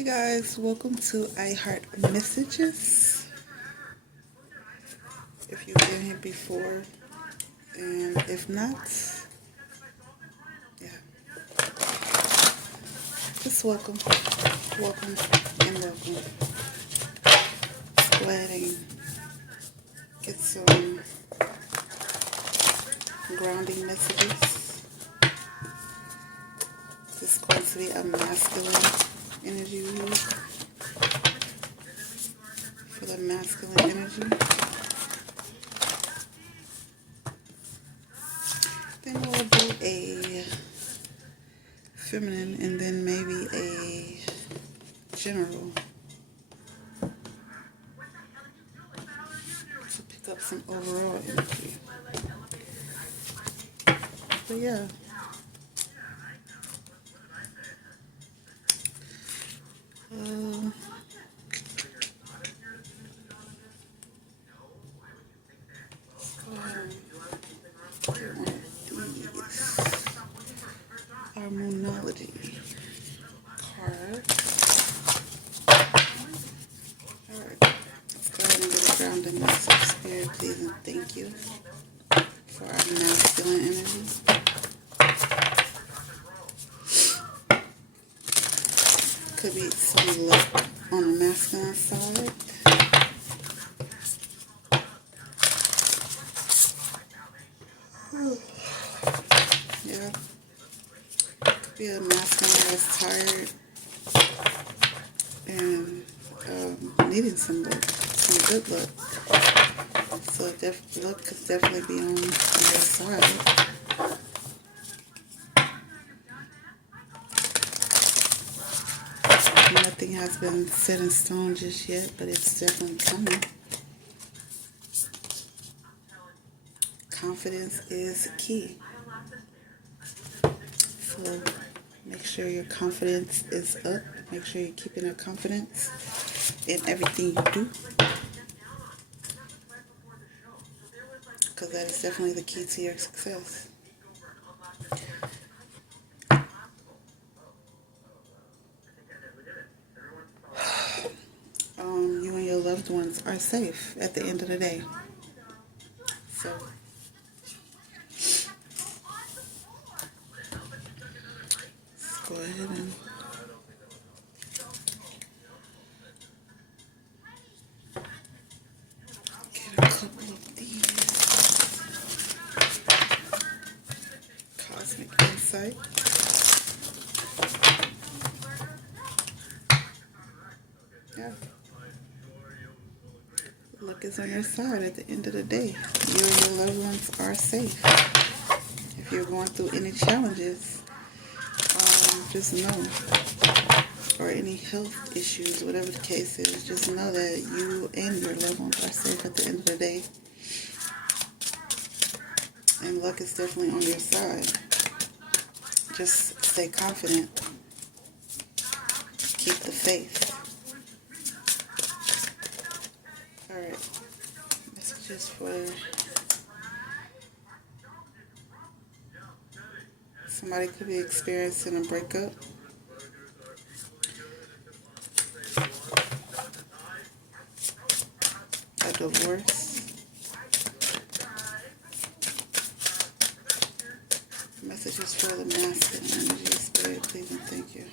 Hey guys, welcome to I Heart Messages. If you've been here before, and if not, yeah, just welcome, welcome, and welcome. Let's go ahead and get some grounding messages. This is going to be a masculine energy read for the masculine energy. Then we'll do a feminine and then maybe a general to pick up some overall energy. But yeah. Harmonology card. Alright, let's go ahead and get a grounding message. Spirit, please and thank you for our masculine energy. Could be some luck on the masculine side. Yeah. Could be a masculine that's tired and needing some luck, some good luck. So luck could definitely be on your side. Nothing has been set in stone just yet, but it's definitely coming. Confidence is key. So make sure your confidence is up. Make sure you're keeping your confidence in everything you do. Because that is definitely the key to your success. You and your loved ones are safe at the end of the day. So let's go ahead and get a couple of these cosmic insight. Yeah. Luck is on your side at the end of the day. You and your loved ones are safe. If you're going through any challenges, just know, or any health issues, whatever the case is, just know that you and your loved ones are safe at the end of the day. And luck is definitely on your side. Just stay confident. Keep the faith. Alright. Messages for somebody could be experiencing a breakup. A divorce. Messages for the masculine energy. Spirit, please and thank you.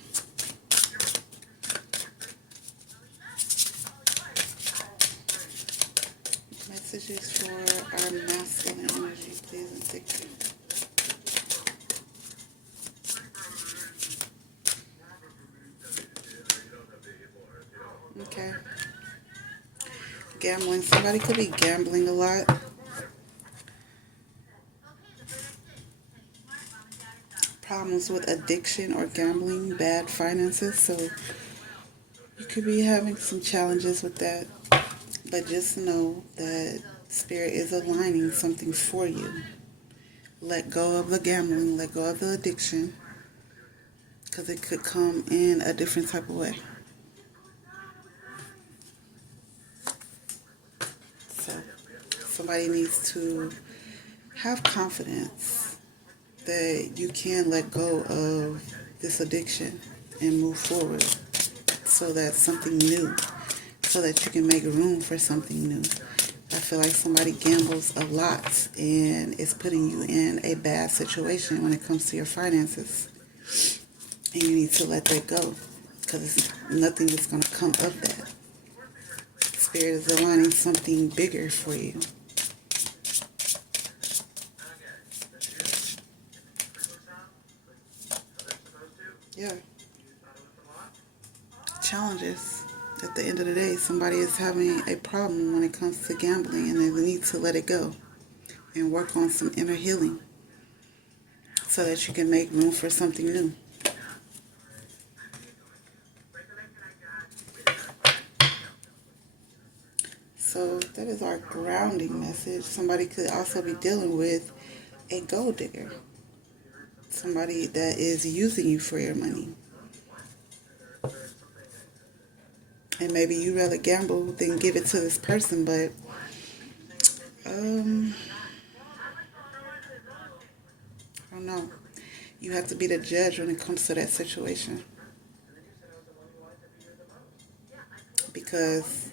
Messages for our masculine energy, please and thank you. Okay. Gambling. Somebody could be gambling a lot. Problems with addiction or gambling, bad finances. So you could be having some challenges with that. But just know that Spirit is aligning something for you. Let go of the gambling. Let go of the addiction. Because it could come in a different type of way. So somebody needs to have confidence that you can let go of this addiction and move forward so that something new, so that you can make room for something new. I feel like somebody gambles a lot and it's putting you in a bad situation when it comes to your finances. And you need to let that go, because nothing is going to come of that. Spirit is aligning something bigger for you. Yeah. Challenges. At the end of the day, somebody is having a problem when it comes to gambling, and they need to let it go and work on some inner healing so that you can make room for something new. So that is our grounding message. Somebody could also be dealing with a gold digger, somebody that is using you for your money. And maybe you rather gamble than give it to this person, but I don't know. You have to be the judge when it comes to that situation, because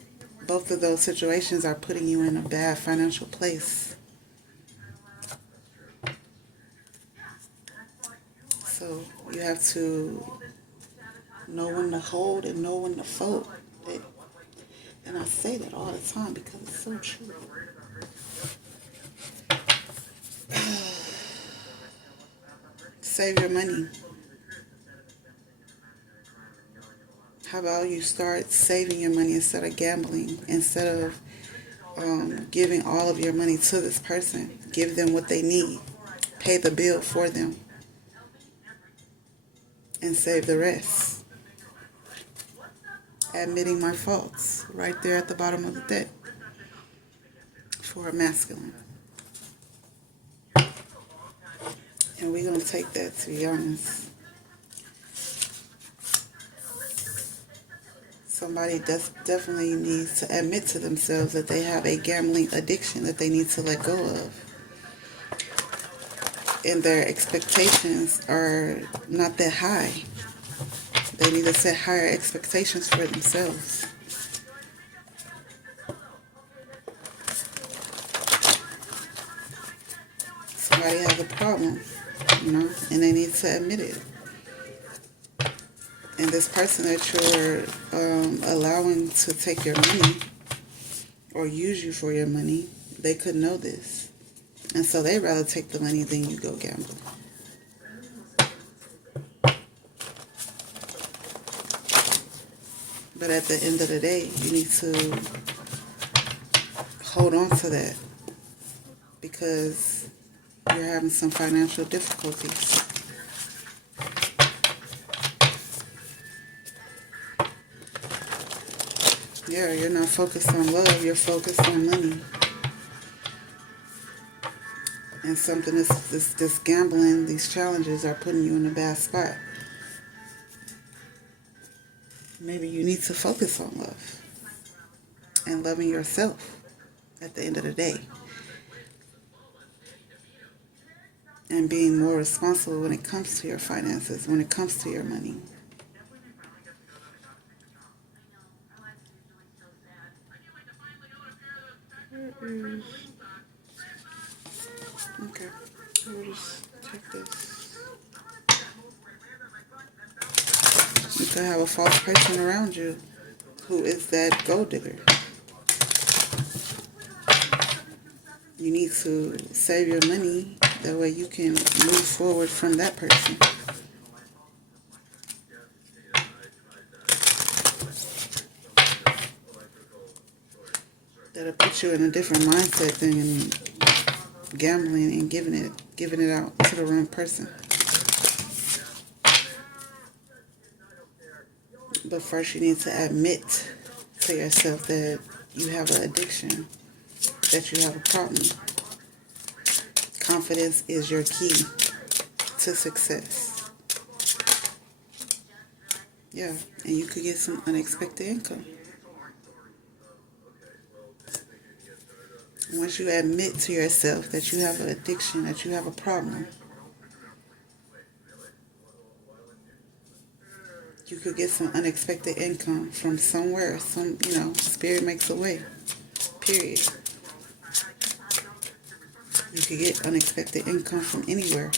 both of those situations are putting you in a bad financial place. So you have to know when to hold and know when to fold. And I say that all the time because it's so true. Save your money. How about you start saving your money instead of gambling, instead of giving all of your money to this person? Give them what they need. Pay the bill for them. And save the rest. Admitting my faults. Right there at the bottom of the deck. For a masculine. And we're going to take that, to be honest. Somebody definitely needs to admit to themselves that they have a gambling addiction that they need to let go of. And their expectations are not that high. They need to set higher expectations for themselves. Somebody has a problem, and they need to admit it. And this person that you're allowing to take your money or use you for your money, they could know this. And so they'd rather take the money than you go gamble. But at the end of the day, you need to hold on to that, because you're having some financial difficulties. Yeah, you're not focused on love, you're focused on money. And something, this gambling, these challenges are putting you in a bad spot. Maybe you need to focus on love and loving yourself at the end of the day. And being more responsible when it comes to your finances, when it comes to your money. Okay, we'll just check this. You could have a false person around you who is that gold digger. You need to save your money, that way you can move forward from that person. That'll put you in a different mindset than gambling and giving it out to the wrong person. But first you need to admit to yourself that you have an addiction, that you have a problem. Confidence is your key to success. Yeah, and you could get some unexpected income. Once you admit to yourself that you have an addiction, that you have a problem, You could get some unexpected income from somewhere. Spirit makes a way. Period. You could get unexpected income from anywhere.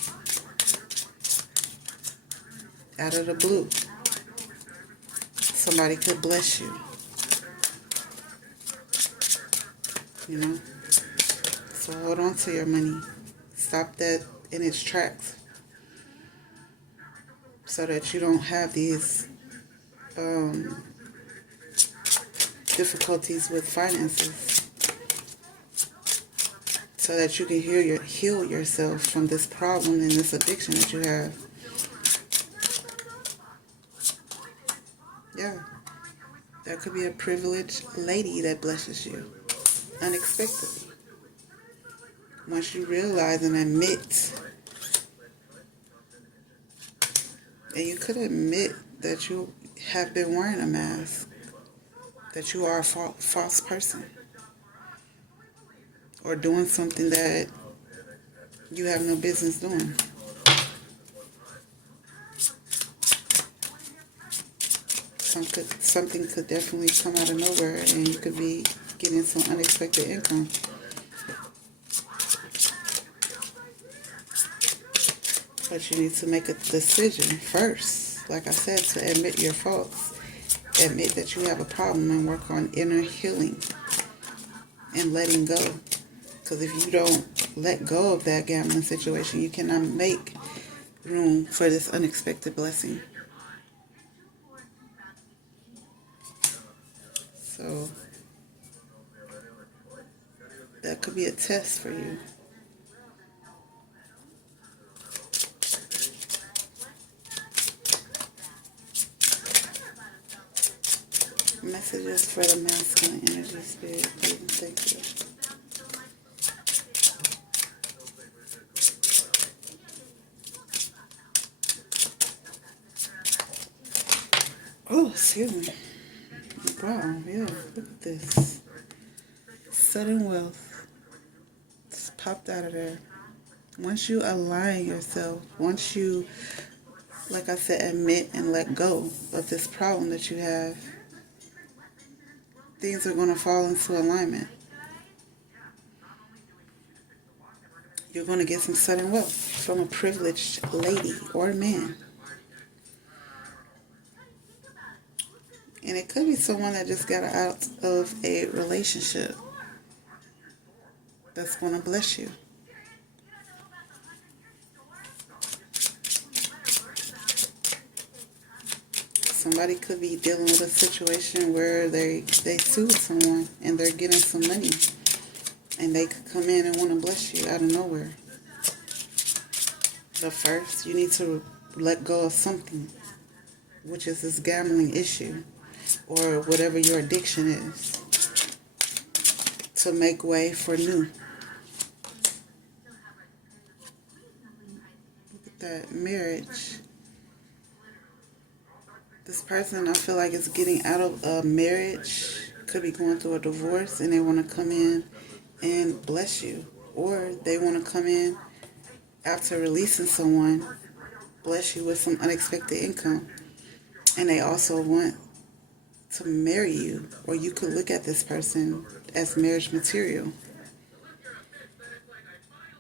Out of the blue. Somebody could bless you. So hold on to your money. Stop that in its tracks. So that you don't have these difficulties with finances. So that you can heal yourself from this problem and this addiction that you have. Yeah. That could be a privileged lady that blesses you unexpectedly. Once you realize and admit, and you could admit that you have been wearing a mask, that you are a false person, or doing something that you have no business doing. Something could definitely come out of nowhere, and you could be getting some unexpected income. But you need to make a decision first, like I said, to admit your faults. Admit that you have a problem and work on inner healing and letting go. Because if you don't let go of that gambling situation, you cannot make room for this unexpected blessing. So that could be a test for you. Messages for the masculine energy spirit. Thank you. Oh, excuse me. Wow, yeah, look at this. Sudden wealth. Just popped out of there. Once you align yourself, once you, like I said, admit and let go of this problem that you have, things are going to fall into alignment. You're going to get some sudden wealth from a privileged lady or man. And it could be someone that just got out of a relationship that's going to bless you. Somebody could be dealing with a situation where they sued someone and they're getting some money. And they could come in and want to bless you out of nowhere. But first, you need to let go of something, which is this gambling issue or whatever your addiction is, to make way for new. Look at that marriage. This person, I feel like, is getting out of a marriage, could be going through a divorce, and they want to come in and bless you. Or they want to come in after releasing someone, bless you with some unexpected income. And they also want to marry you. Or you could look at this person as marriage material.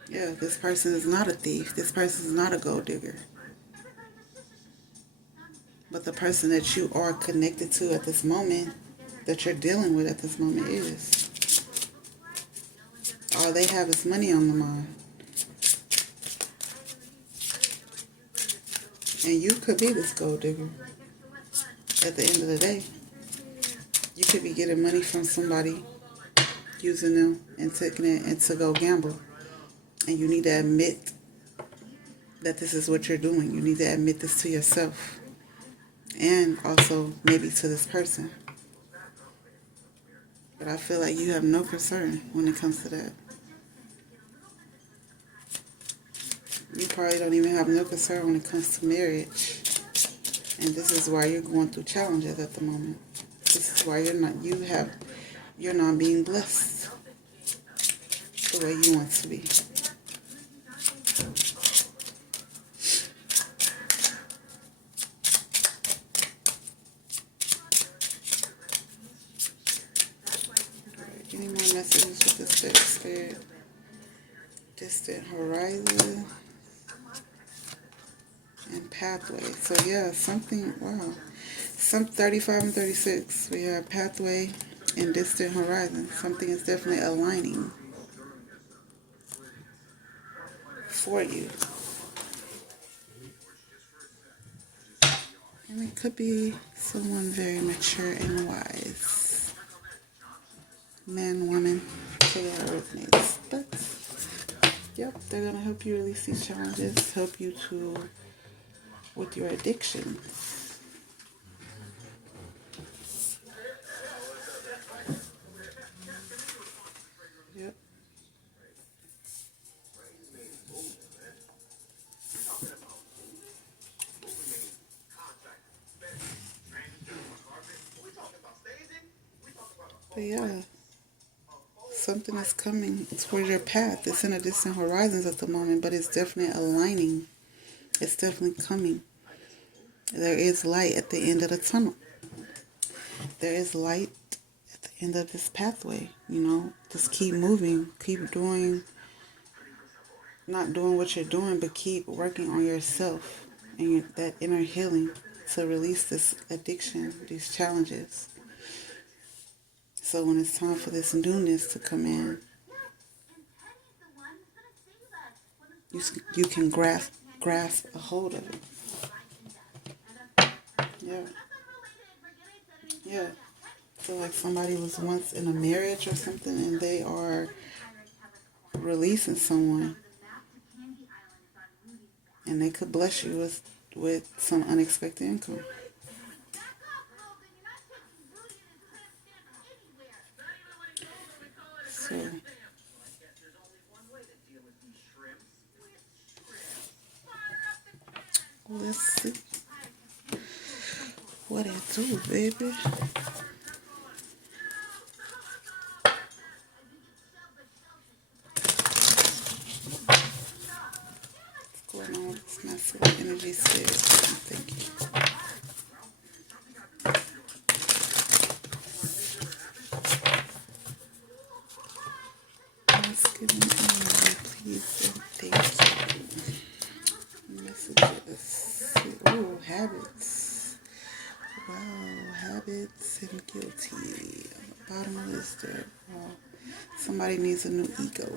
Yeah, this person is not a thief. This person is not a gold digger. But the person that you are connected to at this moment, that you're dealing with at this moment, is. All they have is money on the mind. And you could be this gold digger. At the end of the day, you could be getting money from somebody, using them and taking it and to go gamble. And you need to admit that this is what you're doing. You need to admit this to yourself. And also maybe to this person. But I feel like you have no concern when it comes to that. You probably don't even have no concern when it comes to marriage. And this is why you're going through challenges at the moment. This is why you're not being blessed the way you want to be. messages with this big spirit. Distant horizon and pathway. So yeah, something, wow. Some 35 and 36. We have pathway and distant horizon. Something is definitely aligning for you. And it could be someone very mature and wise. Man, woman, whatever resonates. But, yep, they're going to help you release these challenges, help you to, with your addictions. Yep. But yeah, something is coming towards your path. It's in a distant horizons at the moment, but it's definitely aligning. It's definitely coming. There is light at the end of the tunnel. There is light at the end of this pathway. You know, just keep moving. Keep doing, not doing what you're doing, but keep working on yourself and that inner healing to release this addiction, these challenges. So when it's time for this newness to come in, you can grasp a hold of it. Yeah. Yeah. So like somebody was once in a marriage or something and they are releasing someone and they could bless you with some unexpected income. So let's see what it do, baby. What's going on with this masculine energy spirit? Thank you. Masculine energy, please and thank you. Messages. Oh, habits. Wow, habits and guilty. On the bottom of this there. Wow. Somebody needs a new ego.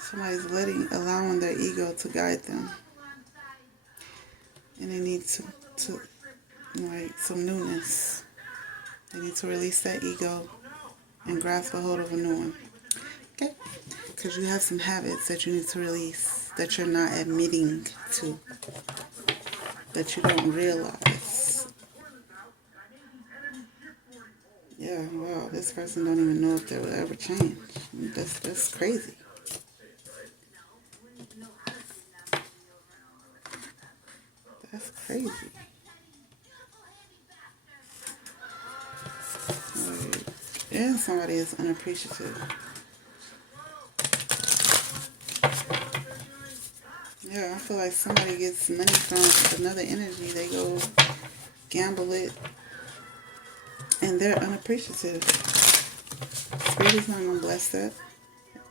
Somebody's allowing their ego to guide them. And they need to like some newness. They need to release that ego and grasp a hold of a new one. Okay? Because you have some habits that you need to release that you're not admitting to, that you don't realize. Yeah, wow, this person don't even know if they will ever change. That's crazy. That's crazy. Like, and somebody is unappreciative. Yeah, I feel like somebody gets money from another energy. They go gamble it, and they're unappreciative. Spirit is not going to bless that.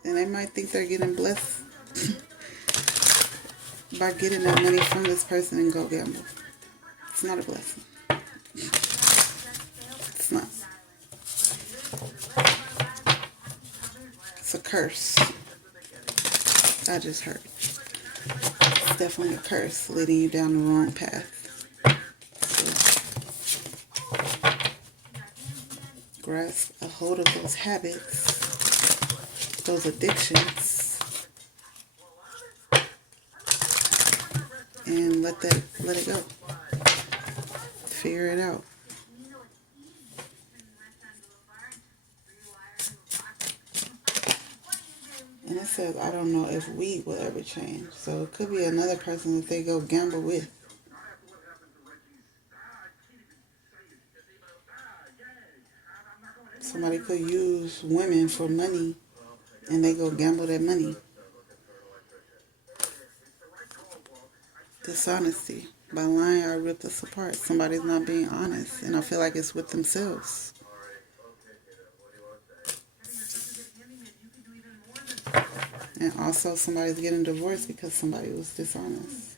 And they might think they're getting blessed by getting that money from this person and go gamble. It's not a blessing. It's not. It's a curse. I just heard. It's definitely a curse leading you down the wrong path. So, grasp a hold of those habits, those addictions, and let it go. Figure it out. And it says, I don't know if weed will ever change. So it could be another person that they go gamble with. Somebody could use women for money and they go gamble that money. Dishonesty. By lying, I rip us apart. Somebody's not being honest. And I feel like it's with themselves. And also somebody's getting divorced because somebody was dishonest,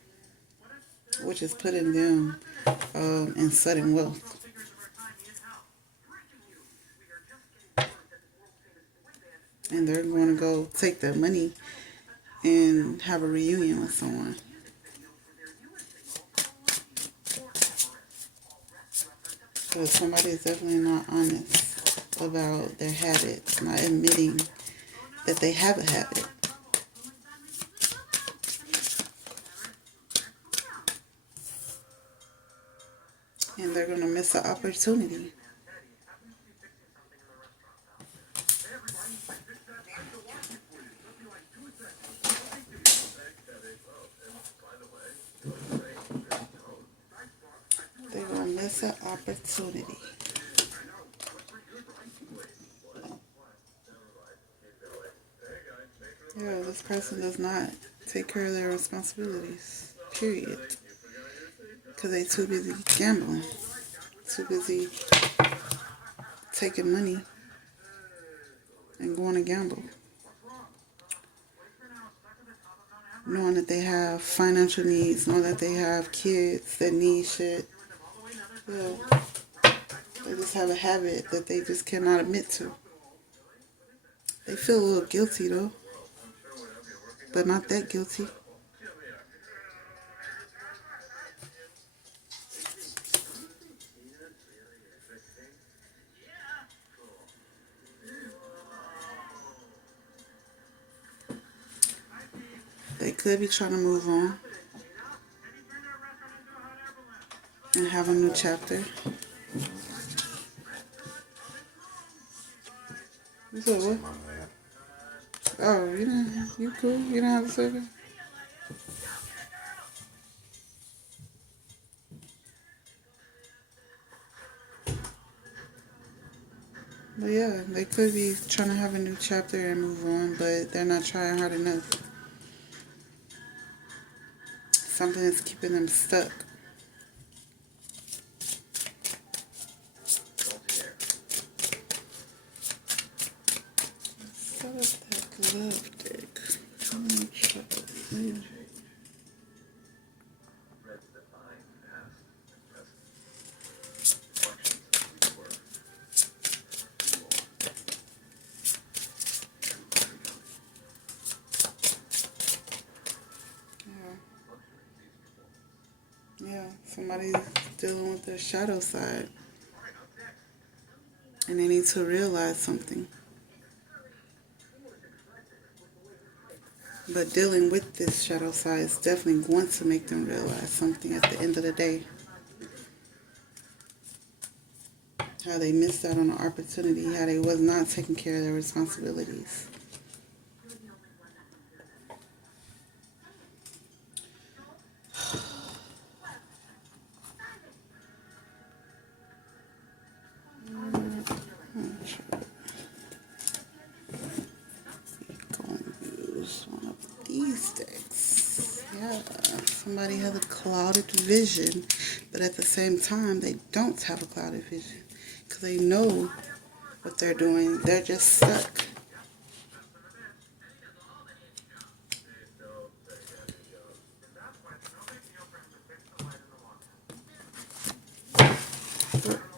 which is putting them in sudden wealth. And they're going to go take their money and have a reunion with someone. So somebody is definitely not honest about their habits, not admitting that they have a habit. And they're going to miss an opportunity. They're going to miss an opportunity. Yeah, this person does not take care of their responsibilities, period. Because they too busy gambling, too busy taking money and going to gamble. Knowing that they have financial needs, knowing that they have kids that need shit. Yeah. They just have a habit that they just cannot admit to. They feel a little guilty though, but not that guilty. They could be trying to move on and have a new chapter. You said what? Oh, you cool? You don't have a second? But yeah, they could be trying to have a new chapter and move on, but they're not trying hard enough. Something is keeping them stuck. Set up that glove dick. Yeah, somebody's dealing with their shadow side. And they need to realize something. But dealing with this shadow side is definitely going to make them realize something at the end of the day. How they missed out on an opportunity, how they was not taking care of their responsibilities. One of these decks. Yeah, somebody has a clouded vision, but at the same time, they don't have a clouded vision because they know what they're doing. They're just stuck.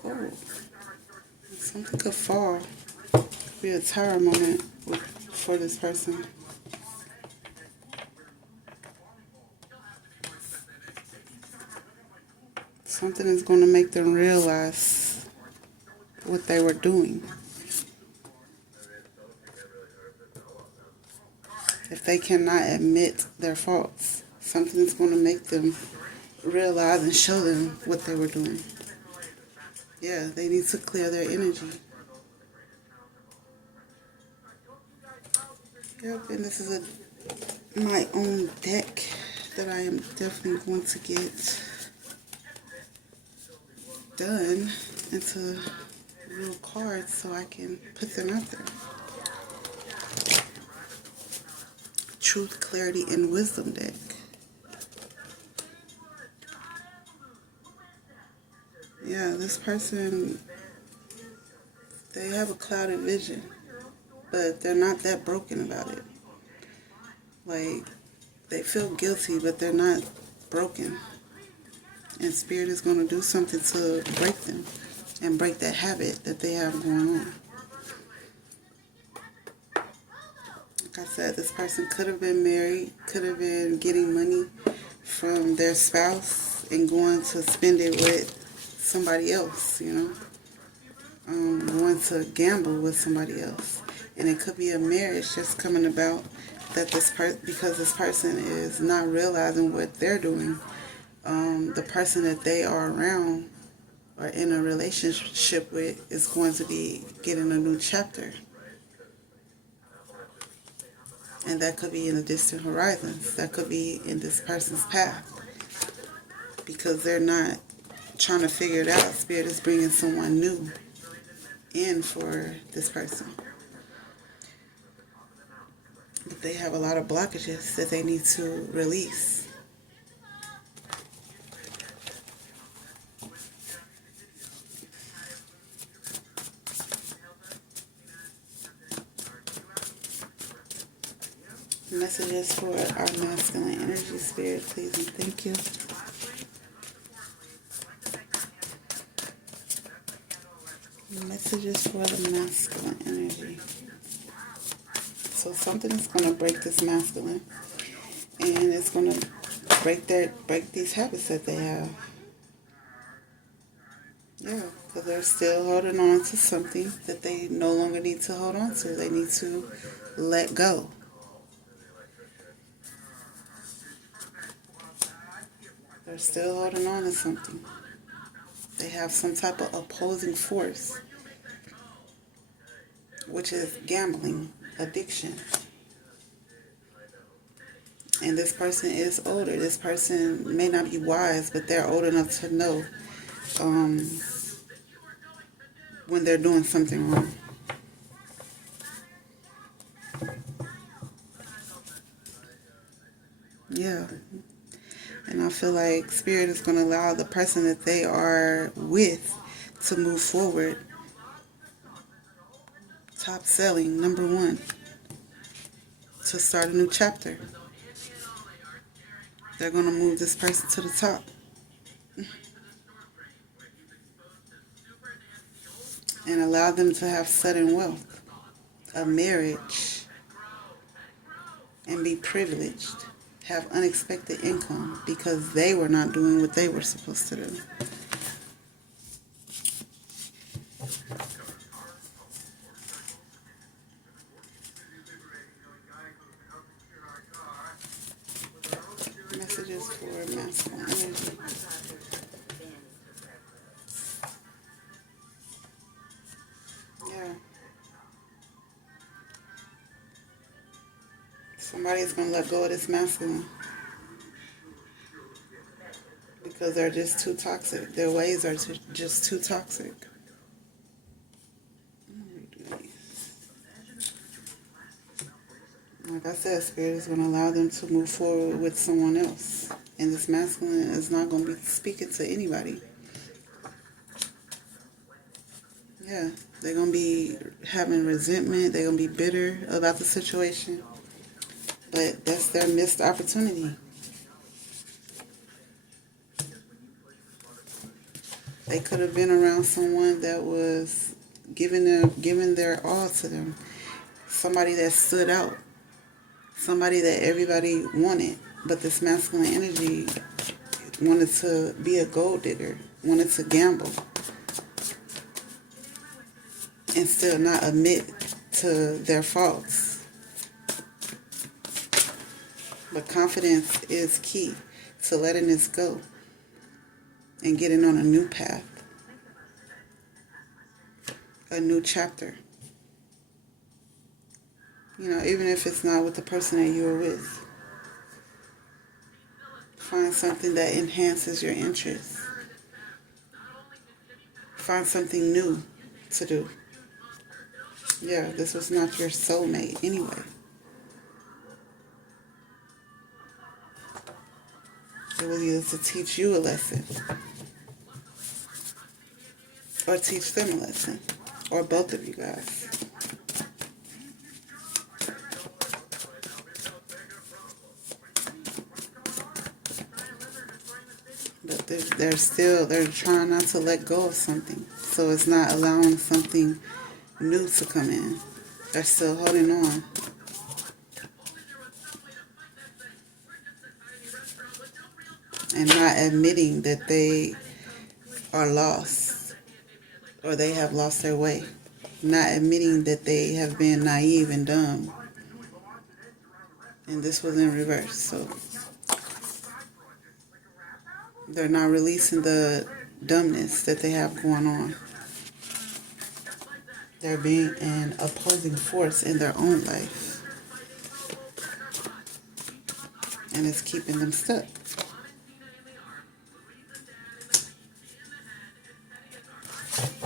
Oh, something could fall. Could be a tower moment for this person. Something is going to make them realize what they were doing. If they cannot admit their faults, something is going to make them realize and show them what they were doing. Yeah, they need to clear their energy. Yep, and this is my own deck that I am definitely going to get done into real cards so I can put them out there. Truth, Clarity, and Wisdom deck. Yeah, this person, they have a clouded vision, but they're not that broken about it. Like, they feel guilty, but they're not broken. And Spirit is going to do something to break them and break that habit that they have going on. Like I said, this person could have been married, could have been getting money from their spouse and going to spend it with somebody else, going to gamble with somebody else. And it could be a marriage just coming about that because this person is not realizing what they're doing. The person that they are around or in a relationship with is going to be getting a new chapter. And that could be in the distant horizons. That could be in this person's path. Because they're not trying to figure it out. Spirit is bringing someone new in for this person. But they have a lot of blockages that they need to release. Messages for our masculine energy, Spirit, please and thank you. Messages for the masculine energy. So something is going to break this masculine, and it's going to break these habits that they have. Yeah, because they're still holding on to something that they no longer need to hold on to. They need to let go. They're still holding on to something. They have some type of opposing force, which is gambling, addiction. And this person is older. This person may not be wise, but they're old enough to know when they're doing something wrong. Yeah. And I feel like Spirit is going to allow the person that they are with to move forward. Top selling, number one. To start a new chapter. They're going to move this person to the top. And allow them to have sudden wealth, a marriage, and be privileged. Have unexpected income because they were not doing what they were supposed to do. Messages for masculine energy. Yeah. Somebody's going to let go of this masculine because they're just too toxic. Their ways are just too toxic. Like I said, Spirit is going to allow them to move forward with someone else. And this masculine is not going to be speaking to anybody. Yeah, they're going to be having resentment. They're going to be bitter about the situation. But that's their missed opportunity. They could have been around someone that was giving their all to them. Somebody that stood out. Somebody that everybody wanted. But this masculine energy wanted to be a gold digger. Wanted to gamble. And still not admit to their faults. But confidence is key to letting this go and getting on a new path, a new chapter. Even if it's not with the person that you were with, find something that enhances your interests. Find something new to do. Yeah, this was not your soulmate anyway. It was either to teach you a lesson or teach them a lesson, or both of you guys. But they're trying not to let go of something. So it's not allowing something new to come in. They're still holding on. And not admitting that they are lost or they have lost their way. Not admitting that they have been naive and dumb. And this was in reverse. So they're not releasing the dumbness that they have going on. They're being an opposing force in their own life. And it's keeping them stuck.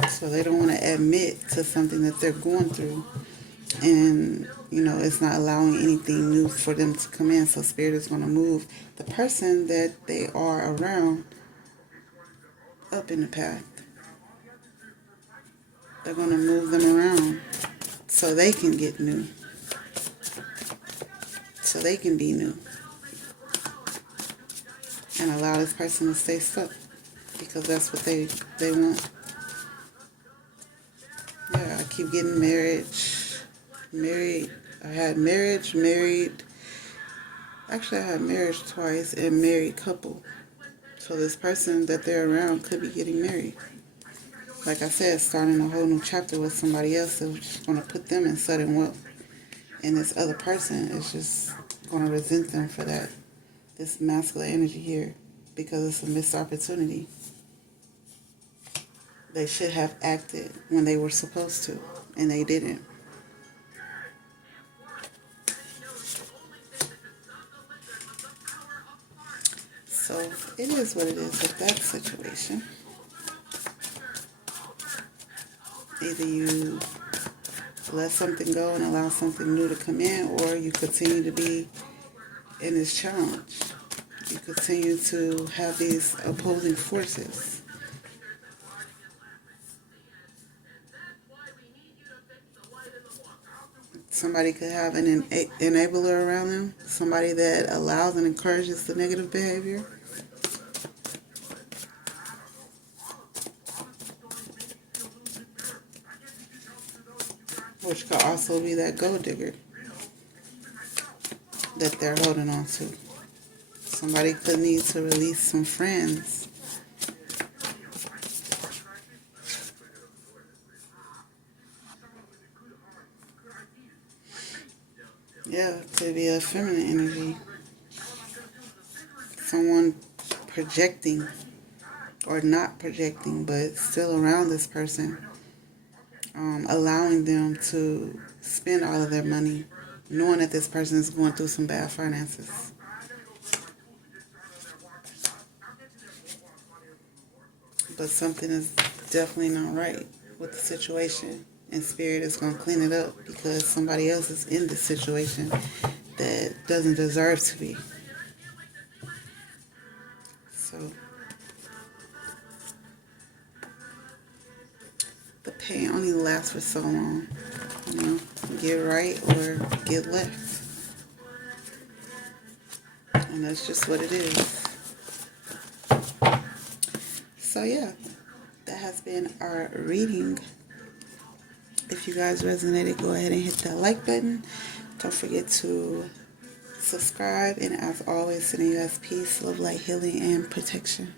So they don't want to admit to something that they're going through. And, it's not allowing anything new for them to come in. So Spirit is going to move the person that they are around up in the path. They're going to move them around so they can get new. So they can be new. And allow this person to stay stuck. Because that's what they want. Yeah, I keep getting married. I had married. Actually, I had marriage twice and married couple. So this person that they're around could be getting married. Like I said, starting a whole new chapter with somebody else that's just going to put them in sudden wealth. And this other person is just going to resent them for that. This masculine energy here. Because it's a missed opportunity. They should have acted when they were supposed to. And they didn't. So it is what it is with that situation. Either you let something go and allow something new to come in, or you continue to be in this challenge. You continue to have these opposing forces. Somebody could have an enabler around them, somebody that allows and encourages the negative behavior. Which could also be that gold digger that they're holding on to. Somebody could need to release some friends. Yeah, it could be a feminine energy. Someone projecting or not projecting, but still around this person. Allowing them to spend all of their money, knowing that this person is going through some bad finances. But something is definitely not right with the situation. And Spirit is going to clean it up because somebody else is in this situation that doesn't deserve to be. So the pain only lasts for so long. Get right or get left. And that's just what it is. So yeah, that has been our reading. If you guys resonated, go ahead and hit that like button. Don't forget to subscribe. And as always, sending you guys peace, love, light, healing, and protection.